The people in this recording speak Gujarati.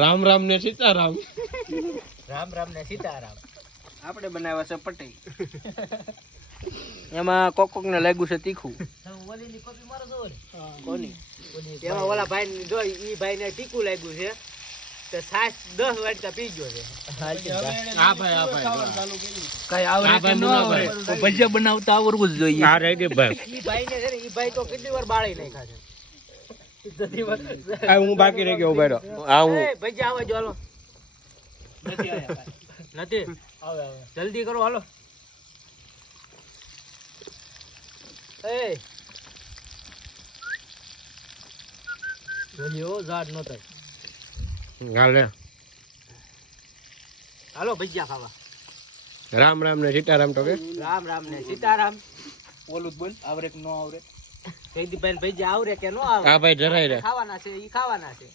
રામ રામ ને સીતારામ. રામ રામ ને સીતારામ. આપણે બનાવ્યા છે પટઈ. એમાં કોક ને લાગ્યું છે તીખું. ઓલીની કોપી મારો છો ને? કોની? એમાં ઓલા ભાઈ જો ઈ ભાઈને તીખું લાગ્યું છે. તો છાશ 10 વાટકા પી ગયો છે. આ ભાઈ કઈ આવડે ન આવડે ભજીયા બનાવતા આવડવું જ જોઈએ. આ રહી ગઈ ભાઈ. ઈ ભાઈને છે ને ઈ ભાઈ તો કેટલી વાર બાળી નાખ્યા છે. આ હું બાકી રહી ગયો બેડો. આ હું ભજીયા આવે જો હાલો. નથી આયા નથી આવે આવે જલ્દી કરો હાલો. એ જોયો ઝાડ નો થાય. ગાલે હાલો ભજીયા ખાવા. રામ રામ ને સીતારામ તો કે રામ રામ ને સીતારામ. ઓલું બોલ આવરે કે નો આવરે? જયદીપભાઈ ભજીયા આવરે કે નો આવરે? આ ભાઈ જરાય રે ખાવાના છે ઈ ખાવાના છે.